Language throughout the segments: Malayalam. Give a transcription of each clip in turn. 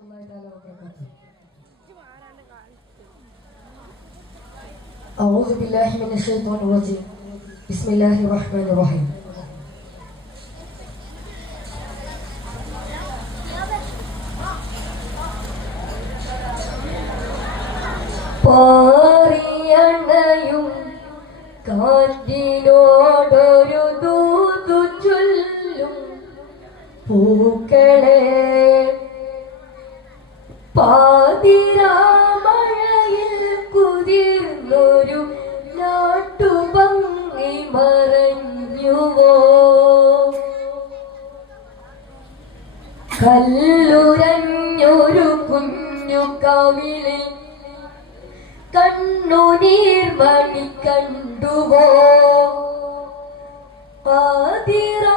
الله تعالى وبركاته أعوذ بالله من الشيطان الرجيم. بسم الله الرحمن الرحيم. Oh കുതിർന്നൊരു നാട്ടുഭംഗി മറഞ്ഞുവോ? കല്ലുരഞ്ഞൊരു കുഞ്ഞു കവിളിൽ കണ്ണുനീർ മണി കണ്ടുവോ? പാതിരായൊരു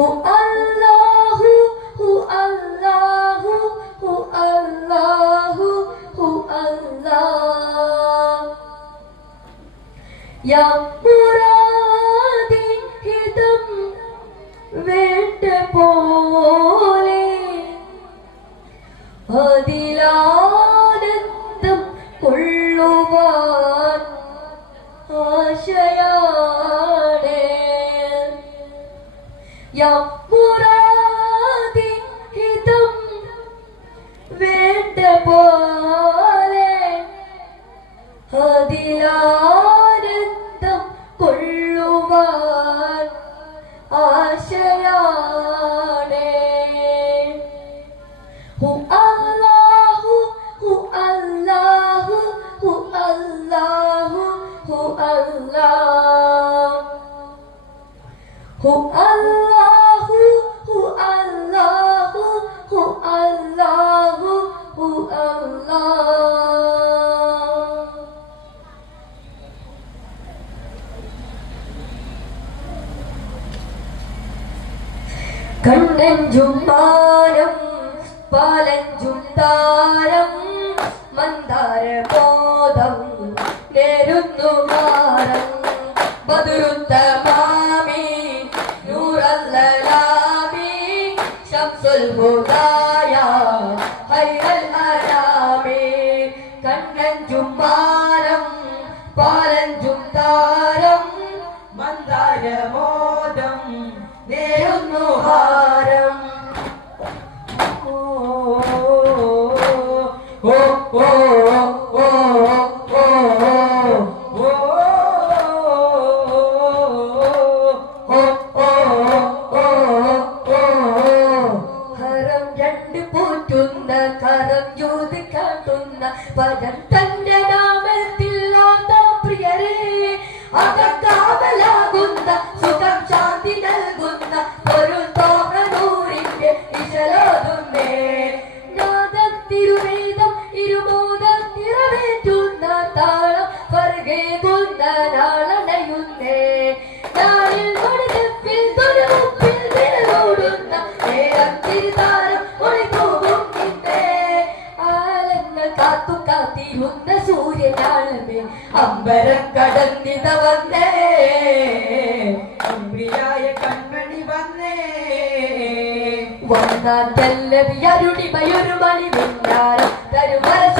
ഹു അല്ലാഹു ഹു അല്ലാഹു ഹു അല്ലാഹു ഹു അല്ലാഹ് യാ മുറാദി ഹിതം വേണ്ട പോലെ അതിലാനന്ദം കൊള്ളുവാൻ യാ അല്ലാഹു ഹു അല്ലാഹു ഹു അല്ലാഹു ഹു അല്ലാഹ് കണ്ണഞ്ചും മാനം പാലഞ്ചും താരം മന്ദാര by അമ്പരം കടന്നിത വന്നേ. അമ്പിയായ കൺമണി വന്നേ. വന്നാൽ തെല്ലവി അരുണിമയൊരു മണി മിന്നാരം തരുമരച്ച്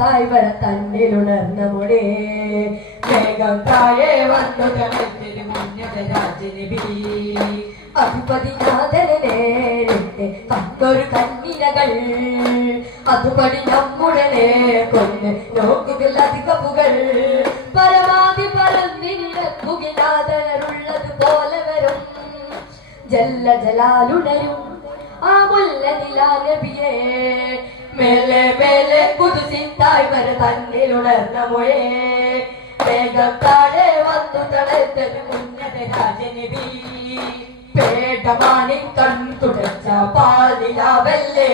തായ്വര തന്നിലുണർന്ന മുടേ മേഘം താഴെ വന്നു അധിപതിനാഥനെ നേരിട്ട് പത്തൊരു കന്യകൾ അതുപടി നമ്മുടെ കൊന്ന് നോക്കുകൾ അധികപ്പുകൾ പുകൾ. പരമാവധി പറന്നിരുന്നത് പോലെ വരും. ജല്ല ജലാലുണരും ആ മുല്ല നിലാനബിയെ. മേലെ മേലെ കുതിസിത്തായി വര തന്നിലുണർന്ന മുഴേ. വേഗം താഴെ വന്നു തളർത്തത് ഉന്നത രാജനബി പേടമാണി കൺ തുടച്ച പാലിലാവല്ലേ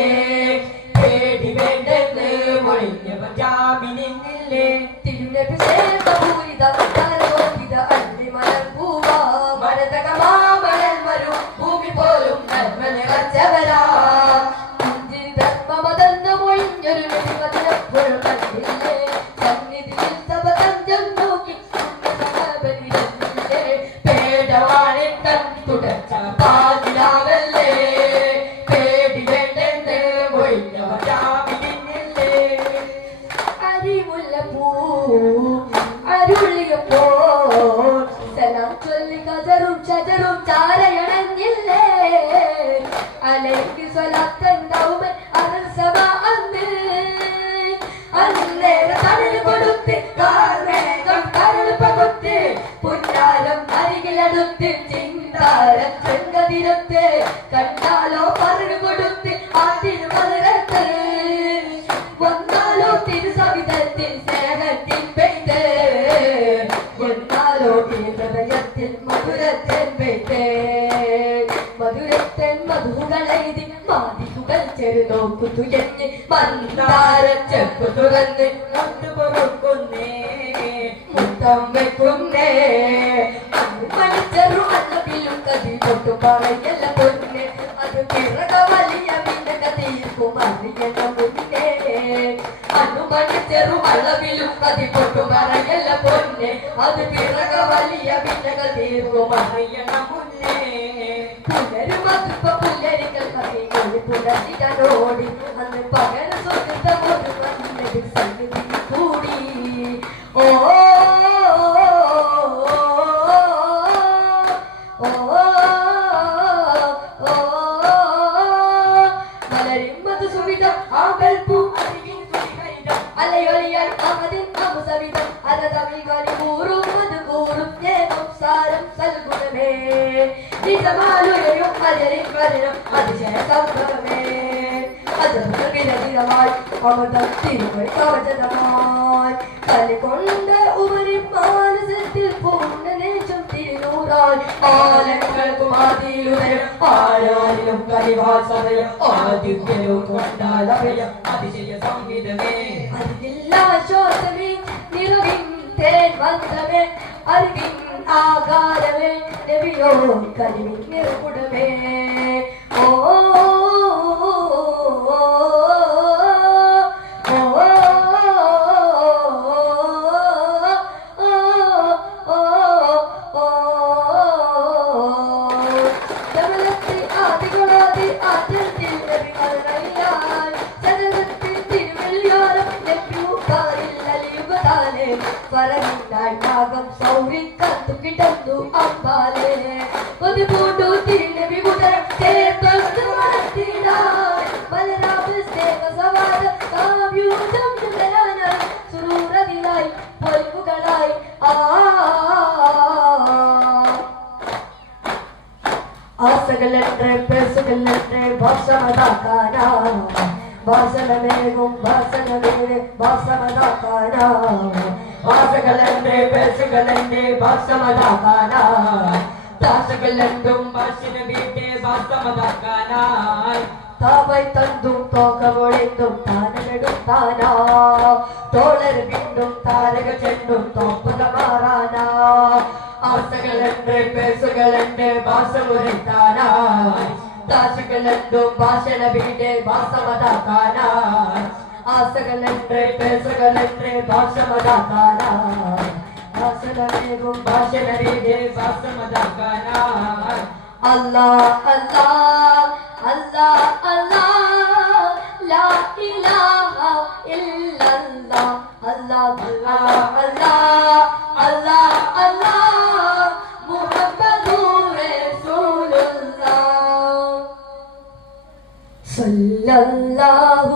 ചതറും ചാരയണഞ്ഞില്ലേ? അലേക്ക് സ്വലാത്തുണ്ടാവും അനൽ സഭ അന്ന്. അന്നേര തണൽ കൊടുത്ത് കാർമേഘം കരൾ പകുത്ത്. പുന്നാരം അരികിലടുത്ത് ചിന്താരം ചെങ്കതിരത്ത് കണ്ടാലോ തുയഞ്ഞ് മന്ദാര ചെപ്പ് തുറന്ന് മുട്ടു പൊറുക്കുന്നേ മുത്തം വെക്കുന്നേ. മണിച്ചെറു അന്നപിലും കതി തൊട്ടു പറയല്ല പൊന്നെ. അത് പിറക വലിയ പിന്നെ തീർക്കും അറിയല്ല മുന്നേ ചെറു അളവിലും കതി പൊട്ടു പറയല്ല പൊന്നെ. അത് പിറക വലിയ പിന്നെ അറിയല അറിയണ മുന്നേ. പുനരുമതിപ്പ പുല്ലരികൾ കഥകൾ പുലരികളോടി മലരിമ്മത് സുവിധ ആകൽപ്പു അറിവിൻ സുഖൈതം അലയൊലിയായി അമതിൻ അമുസവിധം അരതമി കരി കൂറും അത് കൂറും ഏകം സാരം സൽഗുണമേ നിജമാലുരയും അജരിൻ വരണം അതിശയ സംഭവമേ. അമൃതം തിരുവൈ കവചതമായി. കലികൊണ്ട് ഉപരി മാനസത്തിൽ പൂർണ നേശം തിരുനൂറായി ആലങ്ങൾക്കും ആദിയിലുദയം ആരാരിലും കരിവാസമയം ആദിത്യലും കൊണ്ടാലഭയം അതിശയ സംഗീതമേ അതില്ലാശ്വാസമേ നിറവിൻ തേൻ വന്നമേ അറിവിൻ ആകാരമേ നബിയോ കരിവിൻ നിറകുടമേ അമ്പാലെ ഒരു പൂണ്ടു തിരുനബി മുതൽ ചേർത്തു വളർത്തിടാൻ ബലരാമ സേവ സവാദ കാവ്യൂജം ചന്ദ്രനായി സുരൂരതിലായി പൊലിവുകളായി ആ ആസകളെtre പേസുകളെtre ഭാഷമതാക്കാന ഭാഷണമേകും ഭാഷണമേറെ ഭാഷമതാക്കാന ആസകളെtre പേസുകളെന്റെ ഭാഷമതാക്കാന ദാസകളെന്തും ഭാഷണ വീട്ടെ വാസ്തമതാക്കാനായി താവൈ തന്തും തോക്കമൊഴിന്തും താനനെടുത്താനാ തോളർ വീണ്ടും താരക ചെണ്ടും തോപ്പത മാറാനാ. ആസകളുണ്ട് പേസുകളുണ്ട് ഭാഷമുരത്താനായി ദാസകളുണ്ടും ഭാഷണ വീട് ഭാഷമതാക്കാനായി ಸಗಲೇ ಸಗಲೇ ಭಾಷ ಮದಾಕಾರ ಆಸಲೇ ಭಾಷಣರಿಗೆ ಭಾಷ ಮದಾಕಾರ ಅಲ್ಲ ಅಲ್ಲ ಅಲ್ಲ ಅಲ್ಲ لا إله إلا الله الله الله الله الله الله محمد رسول الله صلى الله